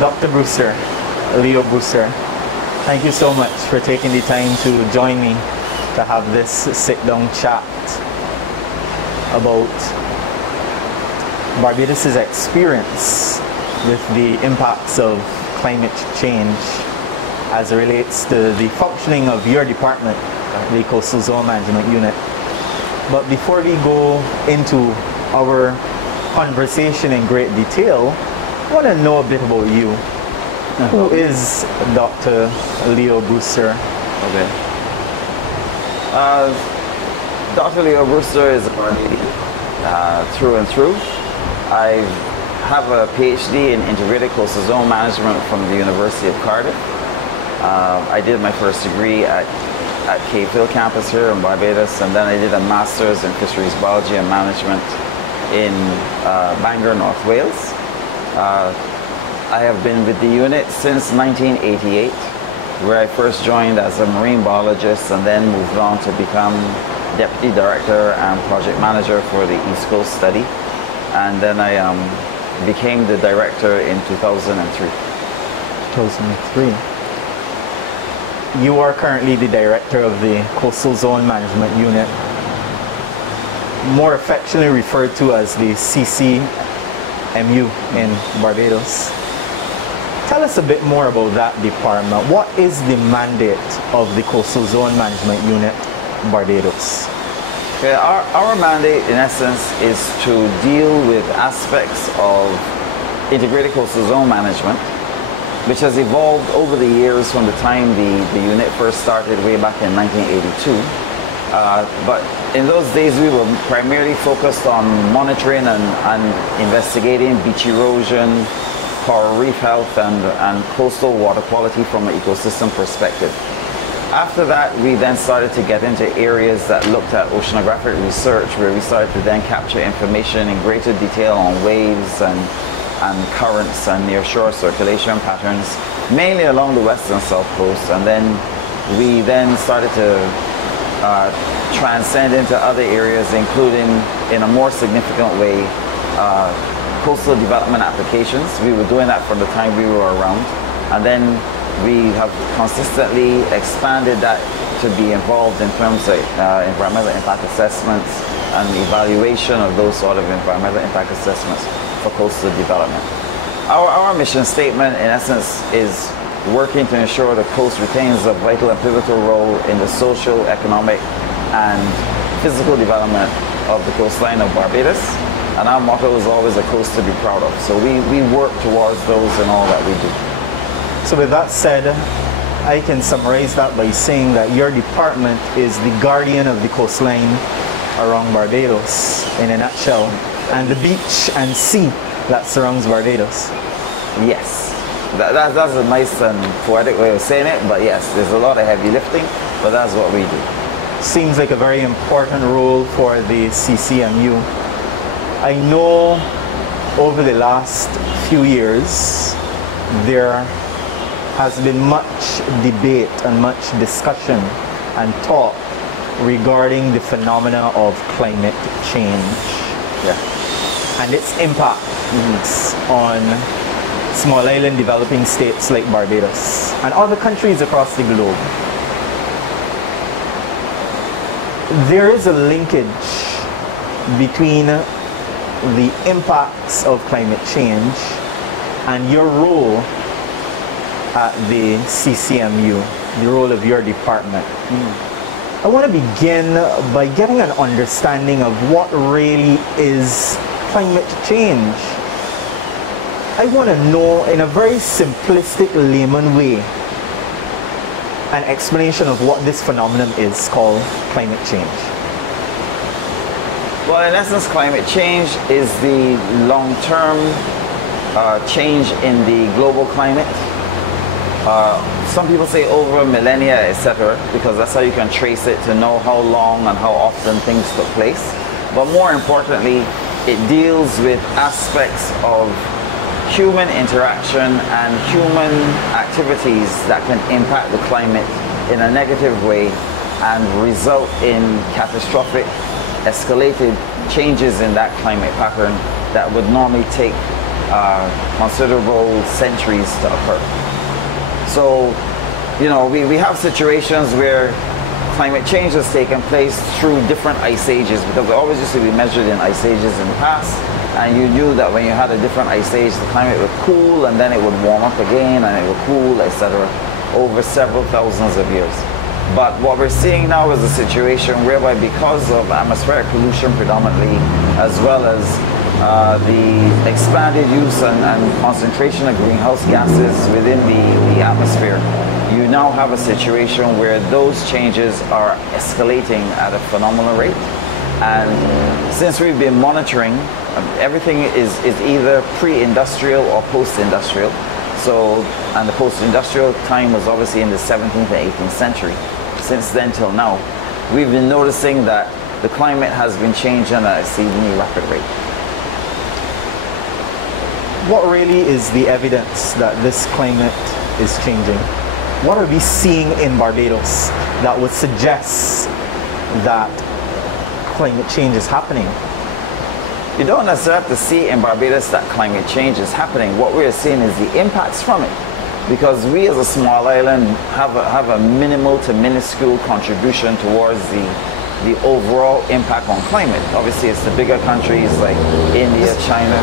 Dr. Brewster, Leo Brewster, thank you so much for taking the time to join me to have this sit-down chat about Barbados' experience with the impacts of climate change as it relates to the functioning of your department, the Coastal Zone Management Unit. But before we go into our conversation in great detail, I want to know a bit about you. Who is Dr. Leo Brewster? Okay. Dr. Leo Brewster is a Barbados through and through. I have a PhD in Integrated Coastal Zone Management from the University of Cardiff. I did my first degree at Cape Hill campus here in Barbados, and then I did a master's in Fisheries Biology and Management in Bangor, North Wales. I have been with the unit since 1988, where I first joined as a marine biologist and then moved on to become Deputy Director and Project Manager for the East Coast Study. And then I became the Director in 2003. 2003. You are currently the Director of the Coastal Zone Management Unit, more affectionately referred to as the CZMU in Barbados. Tell us a bit more about that department. What is the mandate of the Coastal Zone Management Unit, Barbados? Okay, our mandate, in essence, is to deal with aspects of integrated coastal zone management, which has evolved over the years from the time the unit first started way back in 1982. But in those days, we were primarily focused on monitoring and investigating beach erosion, coral reef health, and coastal water quality from an ecosystem perspective. After that, we then started to get into areas that looked at oceanographic research, where we started to then capture information in greater detail on waves and currents and near-shore circulation patterns, mainly along the west and south coast. And then we then started to transcend into other areas, including, in a more significant way, coastal development applications. We were doing that from the time we were around, and then we have consistently expanded that to be involved in terms of environmental impact assessments and evaluation of those sort of environmental impact assessments for coastal development. Our mission statement, in essence, is working to ensure the coast retains a vital and pivotal role in the social, economic, and physical development of the coastline of Barbados. And our motto is always a coast to be proud of. So we work towards those in all that we do. So with that said, I can summarize that by saying that your department is the guardian of the coastline around Barbados, in a nutshell, and the beach and sea that surrounds Barbados. Yes. That's a nice and poetic way of saying it, but yes, there's a lot of heavy lifting, but that's what we do. Seems like a very important role for the CZMU. I know over the last few years there has been much debate and much discussion and talk regarding the phenomena of climate change, and its impact on small island developing states like Barbados and other countries across the globe. There is a linkage between the impacts of climate change and your role at the CZMU, the role of your department. I want to begin by getting an understanding of what really is climate change. I want to know, in a very simplistic layman way, an explanation of what this phenomenon is called climate change. Well, in essence, climate change is the long-term change in the global climate. Some people say over millennia, etc., because that's how you can trace it to know how long and how often things took place. But more importantly, it deals with aspects of human interaction and human activities that can impact the climate in a negative way and result in catastrophic, escalated changes in that climate pattern that would normally take considerable centuries to occur. So, you know, we have situations where climate change has taken place through different ice ages, because it always used to be measured in ice ages in the past, and you knew that when you had a different ice age, the climate would cool and then it would warm up again and it would cool, etc., over several thousands of years. But what we're seeing now is a situation whereby, because of atmospheric pollution predominantly, as well as the expanded use and concentration of greenhouse gases within the atmosphere, you now have a situation where those changes are escalating at a phenomenal rate. And since we've been monitoring, everything is either pre-industrial or post-industrial. So, and the post-industrial time was obviously in the 17th and 18th century. Since then till now, we've been noticing that the climate has been changing at an exceedingly rapid rate. What really is the evidence that this climate is changing? What are we seeing in Barbados that would suggest that climate change is happening? You don't necessarily have to see in Barbados that climate change is happening. What we're seeing is the impacts from it. Because we as a small island have a minimal to minuscule contribution towards the overall impact on climate. Obviously it's the bigger countries like India, China.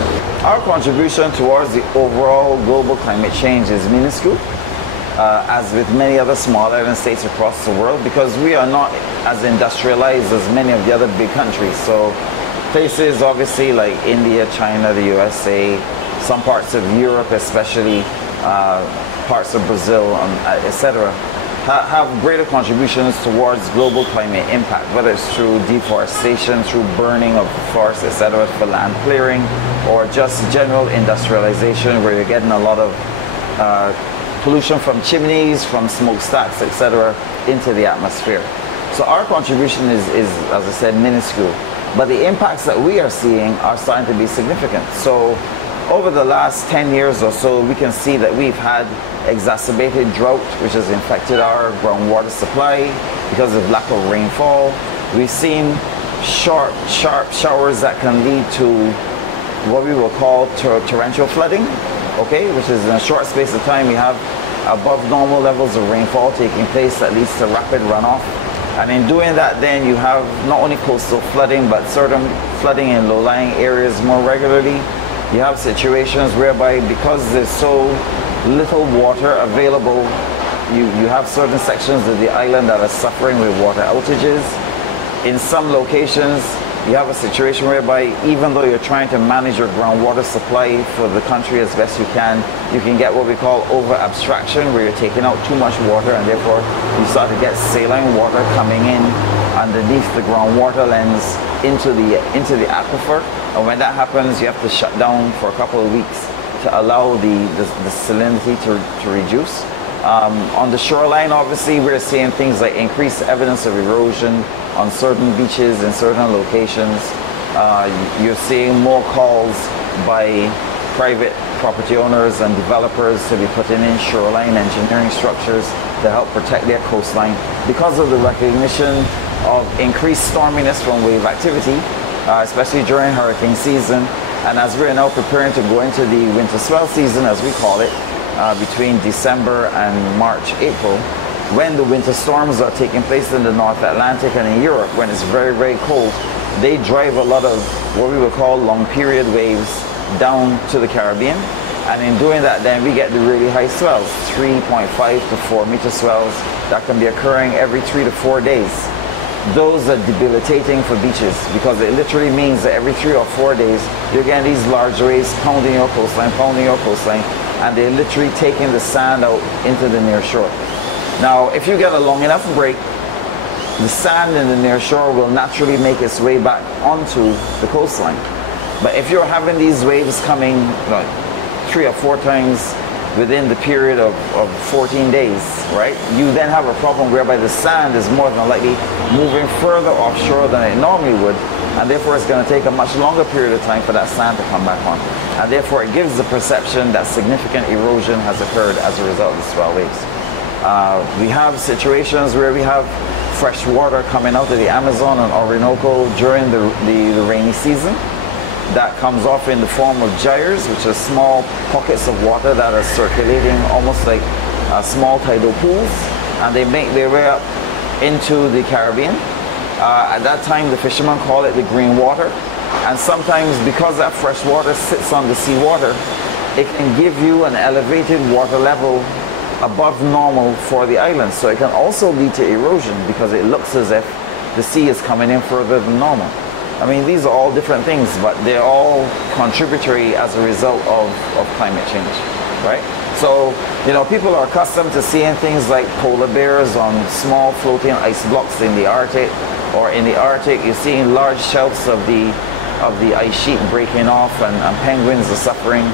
Our contribution towards the overall global climate change is minuscule, as with many other small island states across the world, because we are not as industrialized as many of the other big countries. So places obviously like India, China, the USA, some parts of Europe especially, parts of Brazil, etc., have greater contributions towards global climate impact, whether it's through deforestation, through burning of forests, etc., for land clearing, or just general industrialization where you're getting a lot of pollution from chimneys, from smokestacks, etc., into the atmosphere. So our contribution is, as I said, minuscule. But the impacts that we are seeing are starting to be significant. So over the last 10 years or so, we can see that we've had exacerbated drought, which has infected our groundwater supply because of lack of rainfall. We've seen sharp showers that can lead to what we will call torrential flooding, okay, which is in a short space of time we have above normal levels of rainfall taking place that leads to rapid runoff. And in doing that, then you have not only coastal flooding, but certain flooding in low-lying areas more regularly. You have situations whereby, because there's so little water available, you have certain sections of the island that are suffering with water outages. In some locations, you have a situation whereby, even though you're trying to manage your groundwater supply for the country as best you can get what we call over-abstraction, where you're taking out too much water, and therefore you start to get saline water coming in underneath the groundwater lens into the aquifer. And when that happens, you have to shut down for a couple of weeks to allow the salinity to reduce. On the shoreline, obviously, we're seeing things like increased evidence of erosion on certain beaches in certain locations. You're seeing more calls by private property owners and developers to be putting in shoreline engineering structures to help protect their coastline because of the recognition of increased storminess from wave activity, especially during hurricane season. And as we're now preparing to go into the winter swell season, as we call it, between December and March, April, when the winter storms are taking place in the North Atlantic and in Europe, when it's very, very cold, they drive a lot of what we would call long period waves down to the Caribbean. And in doing that, then we get the really high swells, 3.5 to 4 meter swells that can be occurring every 3 to 4 days. Those are debilitating for beaches because it literally means that every 3 or 4 days, you're getting these large waves pounding your coastline, and they're literally taking the sand out into the near shore. Now, if you get a long enough break, the sand in the near shore will naturally make its way back onto the coastline. But if you're having these waves coming like 3 or 4 times within the period of 14 days, right, you then have a problem whereby the sand is more than likely moving further offshore than it normally would, and therefore it's going to take a much longer period of time for that sand to come back on. And therefore it gives the perception that significant erosion has occurred as a result of the swell waves. We have situations where we have fresh water coming out of the Amazon and Orinoco during the rainy season. that comes off in the form of gyres, which are small pockets of water that are circulating almost like small tidal pools, and they make their way up into the Caribbean. At that time, the fishermen call it the green water, and sometimes because that fresh water sits on the seawater, it can give you an elevated water level above normal for the island. So it can also lead to erosion because it looks as if the sea is coming in further than normal. I mean, these are all different things, but they're all contributory as a result of climate change, right? So, you know, people are accustomed to seeing things like polar bears on small floating ice blocks in the Arctic, or in the Arctic, you're seeing large shelves of the ice sheet breaking off, and penguins are suffering.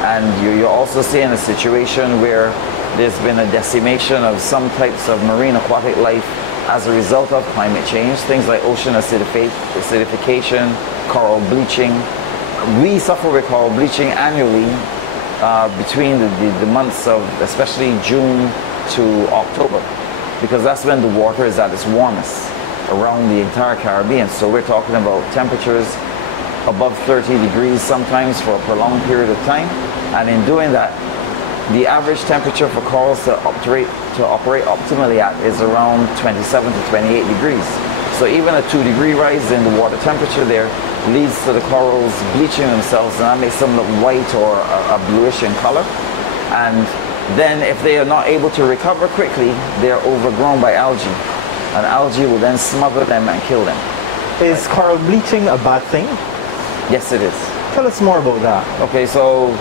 And you're also seeing a situation where there's been a decimation of some types of marine aquatic life as a result of climate change, things like ocean acidification, coral bleaching. We suffer with coral bleaching annually between the months of especially June to October, because that's when the water is at its warmest around the entire Caribbean. So we're talking about temperatures above 30 degrees sometimes for a prolonged period of time. And in doing that, the average temperature for corals to operate optimally at is around 27 to 28 degrees. So even a 2-degree rise in the water temperature there leads to the corals bleaching themselves, and that makes them look white or a bluish in color. And then if they are not able to recover quickly, they are overgrown by algae, and algae will then smother them and kill them. Is coral bleaching a bad thing? Yes, it is. Tell us more about that. Okay, so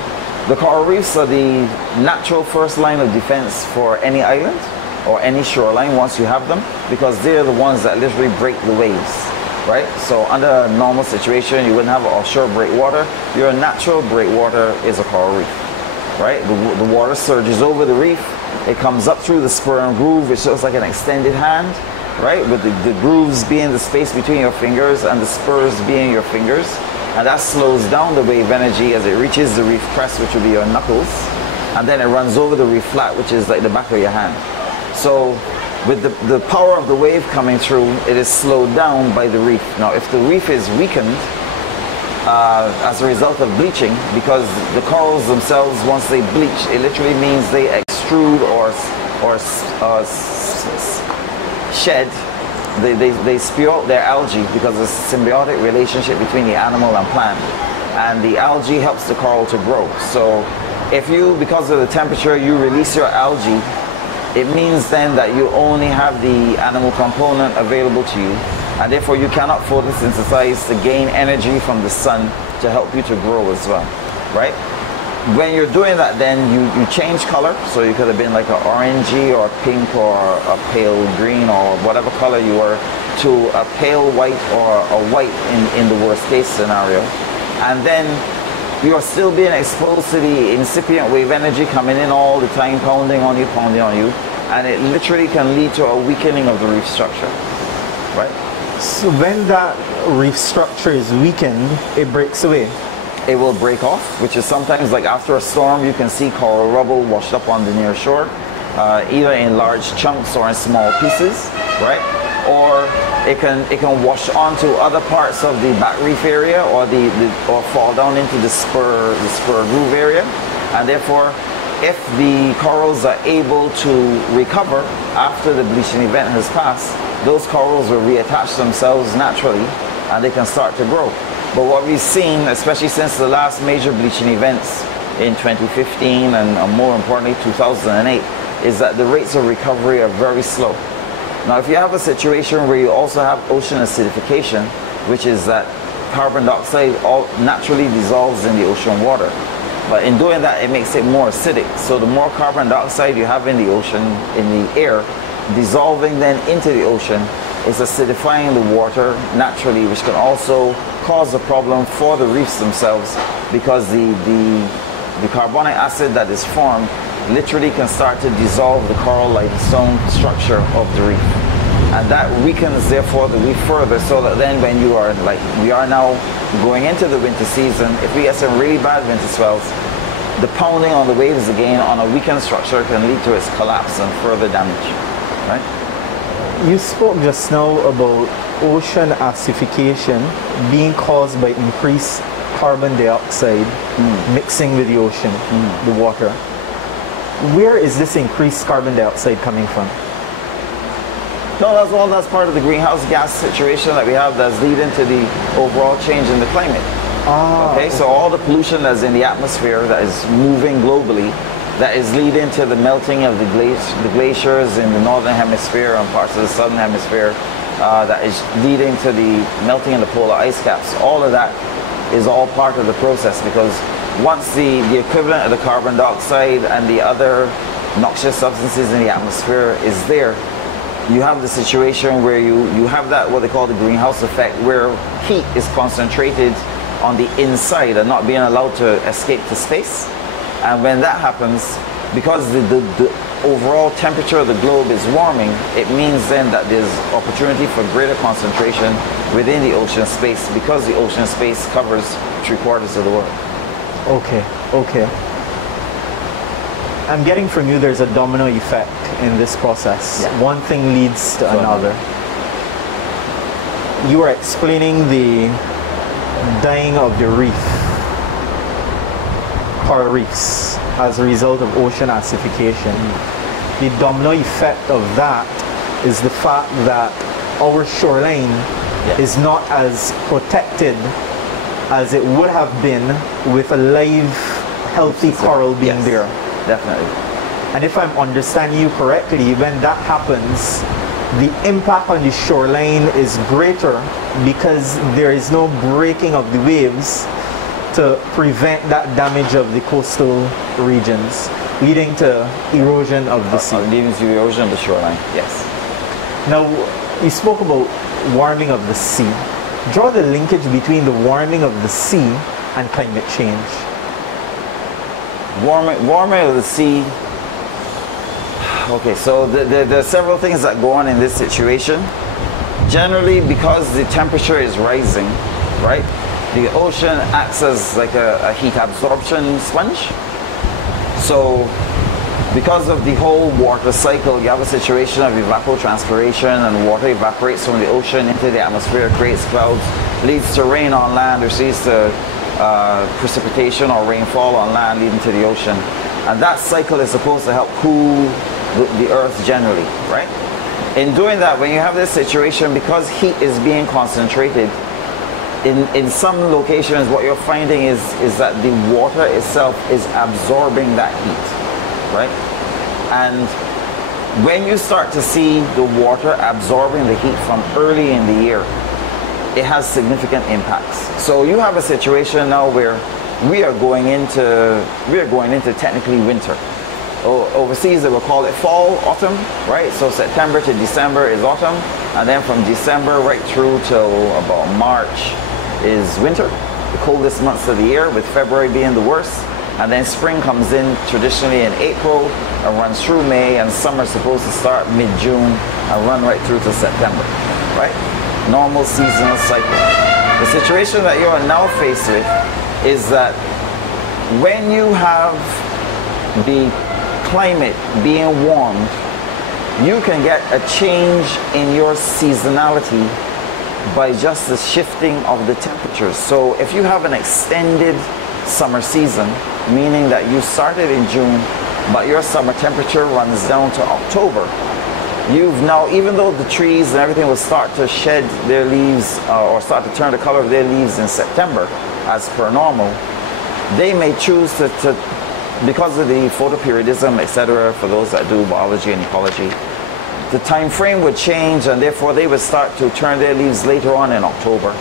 the coral reefs are the natural first line of defense for any island or any shoreline once you have them, because they're the ones that literally break the waves, right? So under a normal situation, you wouldn't have an offshore breakwater. Your natural breakwater is a coral reef, right? The water surges over the reef. It comes up through the spur and groove, which looks like an extended hand, right? With the grooves being the space between your fingers and the spurs being your fingers. And that slows down the wave energy as it reaches the reef crest, which will be your knuckles. And then it runs over the reef flat, which is like the back of your hand. So with the power of the wave coming through, it is slowed down by the reef. Now, if the reef is weakened as a result of bleaching, because the corals themselves, once they bleach, it literally means they extrude or shed. They spew out their algae because of a symbiotic relationship between the animal and plant. And the algae helps the coral to grow. So if you, because of the temperature, you release your algae, it means then that you only have the animal component available to you, and therefore you cannot photosynthesize to gain energy from the sun to help you to grow as well, right? When you're doing that, then you change color. So you could have been like an orangey or pink or a pale green or whatever color you were, to a pale white or a white in the worst case scenario. And then you are still being exposed to the incipient wave energy coming in all the time, pounding on you, and it literally can lead to a weakening of the reef structure, right? So when that reef structure is weakened, it breaks away. It will break off, which is sometimes like after a storm, you can see coral rubble washed up on the near shore, either in large chunks or in small pieces, right? Or it can wash onto other parts of the back reef area, or or fall down into the spur groove area, and therefore, if the corals are able to recover after the bleaching event has passed, those corals will reattach themselves naturally, and they can start to grow. But what we've seen, especially since the last major bleaching events in 2015 and more importantly 2008, is that the rates of recovery are very slow. Now, if you have a situation where you also have ocean acidification, which is that carbon dioxide naturally dissolves in the ocean water, but in doing that, it makes it more acidic. So the more carbon dioxide you have in the ocean, in the air, dissolving then into the ocean, is acidifying the water naturally, which can also cause a problem for the reefs themselves, because the carbonic acid that is formed literally can start to dissolve the coral limestone structure of the reef. And that weakens therefore the reef further, so that then when you are, like we are now going into the winter season, if we get some really bad winter swells, the pounding on the waves again on a weakened structure can lead to its collapse and further damage, right? You spoke just now about ocean acidification being caused by increased carbon dioxide mixing with the ocean, the water. Where is this increased carbon dioxide coming from? No, that's part of the greenhouse gas situation that we have that's leading to the overall change in the climate. Okay, so all the pollution that's in the atmosphere that is moving globally, that is leading to the melting of the glaciers in the northern hemisphere and parts of the southern hemisphere, that is leading to the melting of the polar ice caps. All of that is all part of the process, because once the equivalent of the carbon dioxide and the other noxious substances in the atmosphere is there, you have the situation where you have that, what they call the greenhouse effect, where heat is concentrated on the inside and not being allowed to escape to space. And when that happens, because the overall temperature of the globe is warming, it means then that there's opportunity for greater concentration within the ocean space, because the ocean space covers 3/4 of the world. Okay. I'm getting from you there's a domino effect in this process. Yeah. One thing leads to another. You are explaining the dying of the reef, coral reefs, as a result of ocean acidification. The domino effect of that is the fact that our shoreline is not as protected as it would have been with a live, healthy coral being there. Definitely. And if I'm understanding you correctly, when that happens, the impact on the shoreline is greater because there is no breaking of the waves to prevent that damage of the coastal regions, leading to erosion of the sea. Leading to erosion of the shoreline, yes. Now, you spoke about warming of the sea. Draw the linkage between the warming of the sea and climate change. Warming of the sea. Okay, so there are several things that go on in this situation. Generally, because the temperature is rising, right? The ocean acts as like a heat absorption sponge. So because of the whole water cycle, you have a situation of evapotranspiration, and water evaporates from the ocean into the atmosphere, creates clouds, leads to rain on land, or leads to precipitation or rainfall on land, leading to the ocean. And that cycle is supposed to help cool the earth generally, right? In doing that, when you have this situation, because heat is being concentrated, in some locations what you're finding is that the water itself is absorbing that heat, right? And when you start to see the water absorbing the heat from early in the year, it has significant impacts. So you have a situation now where we are going into technically winter. Overseas they will call it fall, autumn, right? So September to December is autumn, and then from December right through till about March is winter, the coldest months of the year, with February being the worst. And then spring comes in traditionally in April and runs through May, and summer is supposed to start mid-June and run right through to September, right? Normal seasonal cycle. The situation that you are now faced with is that when you have the climate being warmed, you can get a change in your seasonality by just the shifting of the temperatures. So if you have an extended summer season, meaning that you started in June, but your summer temperature runs down to October, you've now, even though the trees and everything will start to shed their leaves or start to turn the color of their leaves in September as per normal, they may choose to because of the photoperiodism, etc., for those that do biology and ecology, the time frame would change, and therefore they would start to turn their leaves later on in October,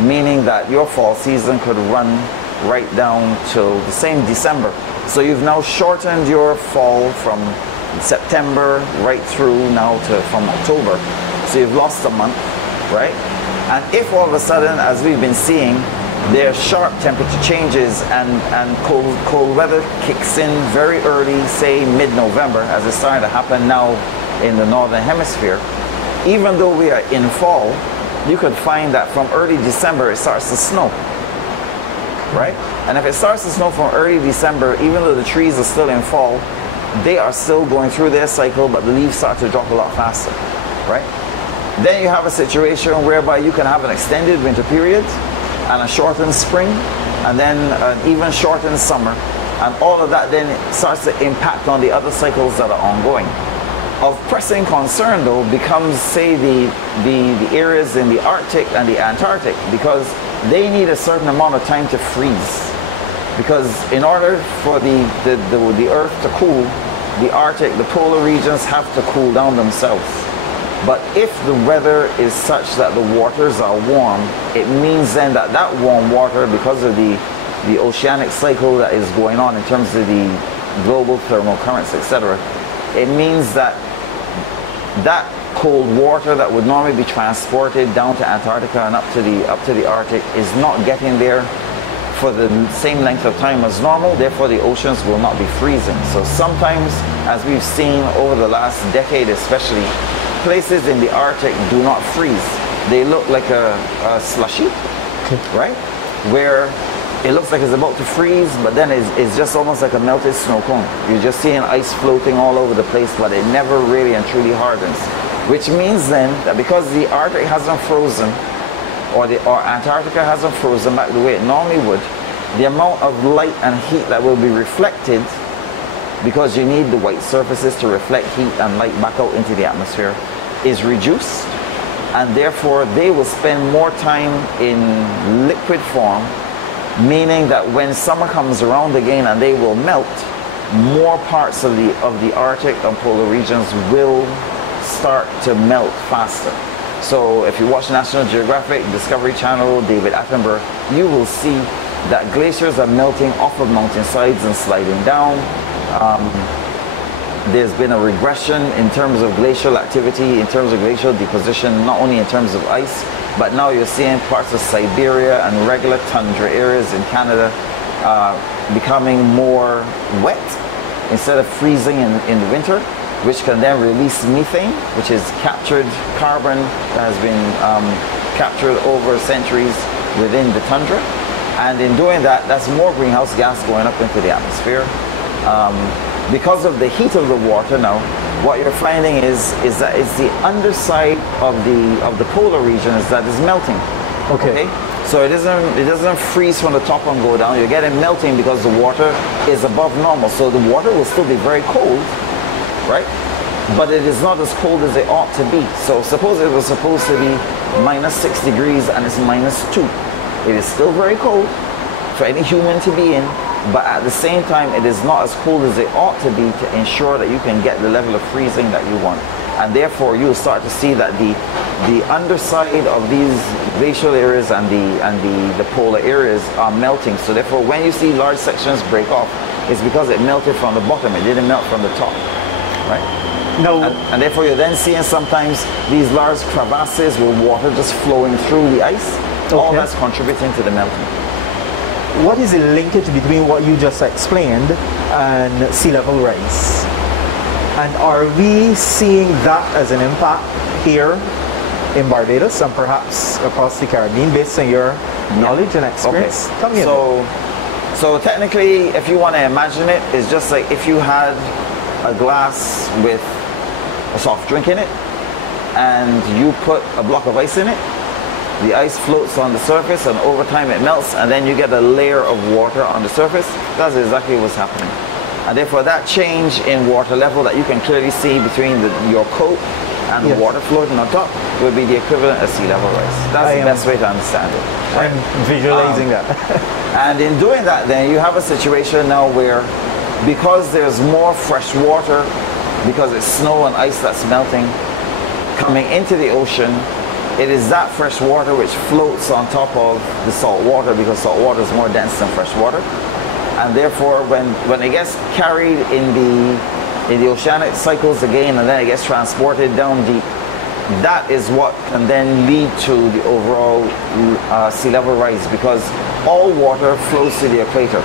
meaning that your fall season could run right down till the same December. So you've now shortened your fall from September right through now to from October. So you've lost a month, right? And if all of a sudden, as we've been seeing, there are sharp temperature changes and cold weather kicks in very early, say mid-November, as it's starting to happen now in the northern hemisphere, even though we are in fall, you could find that from early December it starts to snow, right? And if it starts to snow from early December, even though the trees are still in fall, they are still going through their cycle, but the leaves start to drop a lot faster, right? Then you have a situation whereby you can have an extended winter period and a shortened spring, and then an even shortened summer, and all of that then starts to impact on the other cycles that are ongoing. Of pressing concern, though, becomes, say, the areas in the Arctic and the Antarctic, because they need a certain amount of time to freeze. Because in order for the Earth to cool, the Arctic, the polar regions have to cool down themselves. But if the weather is such that the waters are warm, it means then that that warm water, because of the oceanic cycle that is going on in terms of the global thermal currents, etc., it means that that cold water that would normally be transported down to Antarctica and up to the Arctic is not getting there for the same length of time as normal. Therefore, the oceans will not be freezing. So sometimes, as we've seen over the last decade especially, places in the Arctic do not freeze. They look like a slushy, right? Where it looks like it's about to freeze, but then it's just almost like a melted snow cone. You're just seeing ice floating all over the place, but it never really and truly hardens. Which means then that because the Arctic hasn't frozen, or Antarctica hasn't frozen back the way it normally would, the amount of light and heat that will be reflected, because you need the white surfaces to reflect heat and light back out into the atmosphere, is reduced, and therefore they will spend more time in liquid form, meaning that when summer comes around again and they will melt, more parts of the Arctic and polar regions will start to melt faster. So if you watch National Geographic, Discovery Channel, David Attenborough, you will see that glaciers are melting off of mountainsides and sliding down. There's been a regression in terms of glacial activity, in terms of glacial deposition, not only in terms of ice, but now you're seeing parts of Siberia and regular tundra areas in Canada becoming more wet instead of freezing in the winter, which can then release methane, which is captured carbon that has been captured over centuries within the tundra. And in doing that, that's more greenhouse gas going up into the atmosphere. Because of the heat of the water now, what you're finding is that it's the underside of the polar regions that is melting. Okay? So it doesn't freeze from the top and go down. You're getting melting because the water is above normal. So the water will still be very cold, right? But it is not as cold as it ought to be. So suppose it was supposed to be minus 6 degrees and it's minus 2. It is still very cold for any human to be in, but at the same time it is not as cold as it ought to be to ensure that you can get the level of freezing that you want. And therefore you'll start to see that the underside of these glacial areas and the polar areas are melting. So therefore when you see large sections break off, it's because it melted from the bottom, it didn't melt from the top, right? No. And therefore you're then seeing sometimes these large crevasses with water just flowing through the ice. All that's contributing to the melting. What is the linkage between what you just explained and sea level rise? And are we seeing that as an impact here in Barbados and perhaps across the Caribbean based on your knowledge and experience? Okay. Tell me So technically, if you want to imagine it, it's just like if you had a glass with a soft drink in it and you put a block of ice in it. The ice floats on the surface and over time it melts and then you get a layer of water on the surface. That's exactly what's happening. And therefore that change in water level that you can clearly see between your coat and the water floating on top would be the equivalent of sea level rise. That's the best way to understand it. Right? I'm visualizing that. And in doing that then you have a situation now where because there's more fresh water, because it's snow and ice that's melting, coming into the ocean, it is that fresh water which floats on top of the salt water because salt water is more dense than fresh water. And therefore when it gets carried in the oceanic cycles again and then it gets transported down deep, that is what can then lead to the overall sea level rise because all water flows to the equator.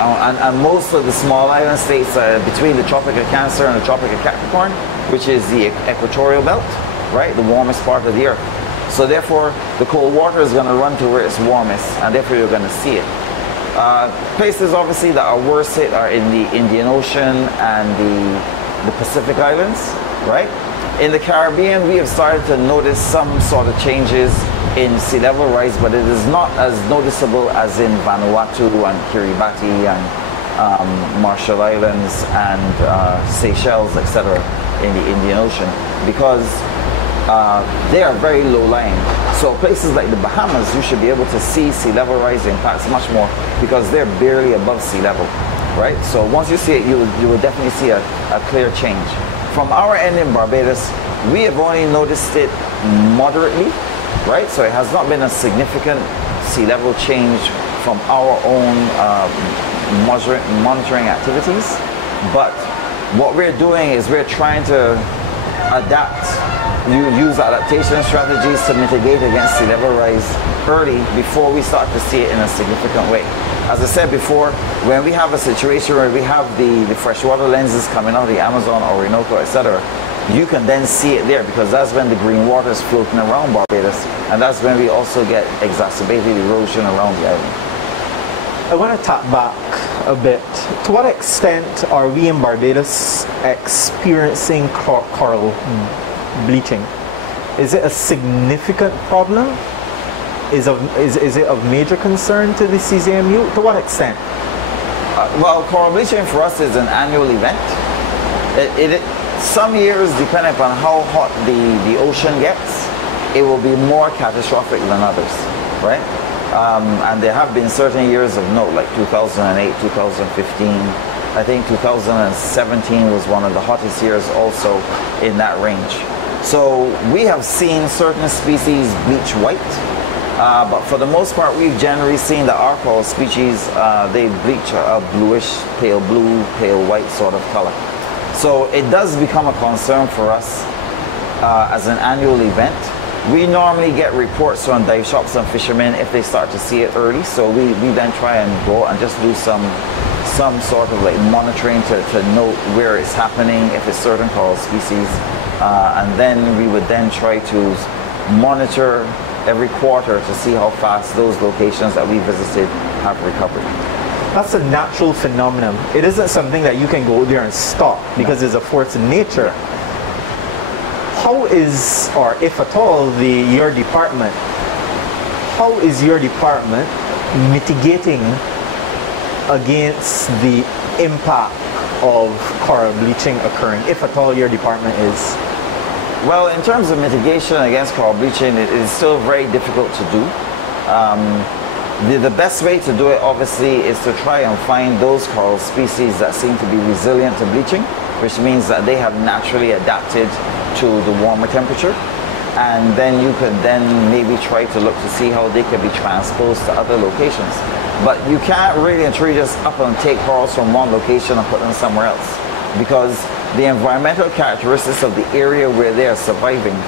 And most of the small island states between the Tropic of Cancer and the Tropic of Capricorn, which is the equatorial belt, right, the warmest part of the earth. So therefore, the cold water is going to run to where it's warmest, and therefore you're going to see it. Places obviously that are worse hit are in the Indian Ocean and the Pacific Islands, right? In the Caribbean, we have started to notice some sort of changes in sea level rise, but it is not as noticeable as in Vanuatu and Kiribati and Marshall Islands and Seychelles, etc. in the Indian Ocean, because they are very low lying. So places like the Bahamas, you should be able to see sea level rise impacts much more because they're barely above sea level, right? So once you see it, you will definitely see a clear change. From our end in Barbados, we have only noticed it moderately, right? So it has not been a significant sea level change from our own monitoring activities. But what we're doing is we're trying to adapt, use adaptation strategies to mitigate against sea level rise early before we start to see it in a significant way. As I said before, when we have a situation where we have the freshwater lenses coming out of the Amazon, Orinoco, etc., you can then see it there because that's when the green water is floating around Barbados, and that's when we also get exacerbated erosion around the island. I want to tap back a bit. To what extent are we in Barbados experiencing coral bleaching? Is it a significant problem? Is it of major concern to the CZMU? To what extent? Well, coral bleaching for us is an annual event. Some years, depending upon how hot the ocean gets, it will be more catastrophic than others, right? And there have been certain years of note, like 2008, 2015. I think 2017 was one of the hottest years also in that range. So we have seen certain species bleach white, but for the most part, we've generally seen that our coral species, they bleach a bluish, pale blue, pale white sort of color. So it does become a concern for us as an annual event. We normally get reports on dive shops and fishermen if they start to see it early. So we then try and go and just do some sort of like monitoring to note where it's happening, if it's certain coral species. And then we would then try to monitor every quarter to see how fast those locations that we visited have recovered. That's a natural phenomenon. It isn't something that you can go there and stop because it's a force in nature. How is, or if at all, your department mitigating against the impact of coral bleaching occurring, if at all your department is? Well, in terms of mitigation against coral bleaching, it is still very difficult to do. The best way to do it, obviously, is to try and find those coral species that seem to be resilient to bleaching, which means that they have naturally adapted to the warmer temperature. And then you could then maybe try to look to see how they can be transposed to other locations. But you can't really and truly just up and take corals from one location and put them somewhere else, because the environmental characteristics of the area where they are surviving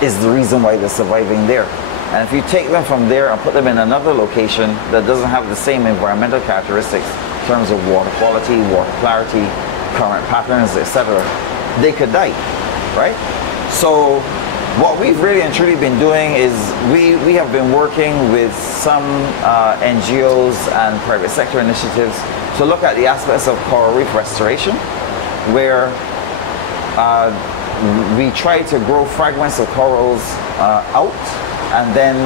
is the reason why they're surviving there. And if you take them from there and put them in another location that doesn't have the same environmental characteristics in terms of water quality, water clarity, current patterns, etc., they could die, right? So what we've really and truly been doing is we have been working with some NGOs and private sector initiatives to look at the aspects of coral reef restoration, where we try to grow fragments of corals out and then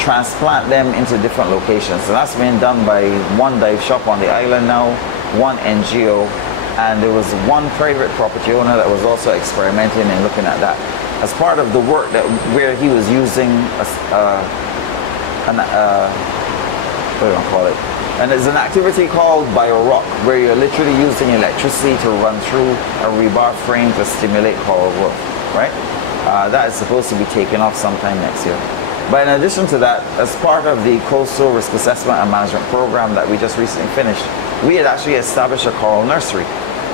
transplant them into different locations. So that's been done by one dive shop on the island now, one NGO, and there was one private property owner that was also experimenting and looking at that. As part of the work that where he was using what do I call it? And there's an activity called BioRock, where you're literally using electricity to run through a rebar frame to stimulate coral growth, right? That is supposed to be taken off sometime next year. But in addition to that, as part of the Coastal Risk Assessment and Management Program that we just recently finished, we had actually established a coral nursery,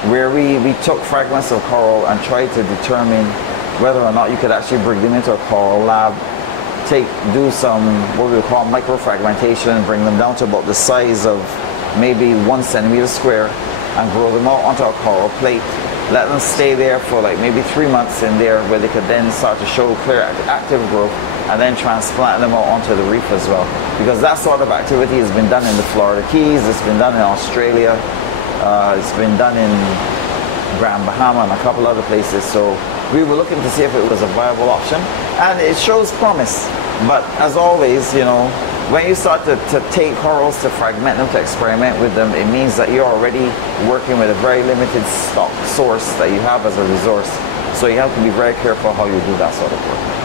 where we took fragments of coral and tried to determine whether or not you could actually bring them into a coral lab, do some what we call microfragmentation, bring them down to about the size of maybe 1 centimeter square, and grow them out onto a coral plate, let them stay there for like maybe 3 months in there, where they could then start to show clear active growth, and then transplant them out onto the reef as well. Because that sort of activity has been done in the Florida Keys, it's been done in Australia, it's been done in Grand Bahama and a couple other places. So we were looking to see if it was a viable option, and it shows promise. But as always, you know, when you start to take corals, to fragment them, to experiment with them, it means that you're already working with a very limited stock source that you have as a resource. So you have to be very careful how you do that sort of work.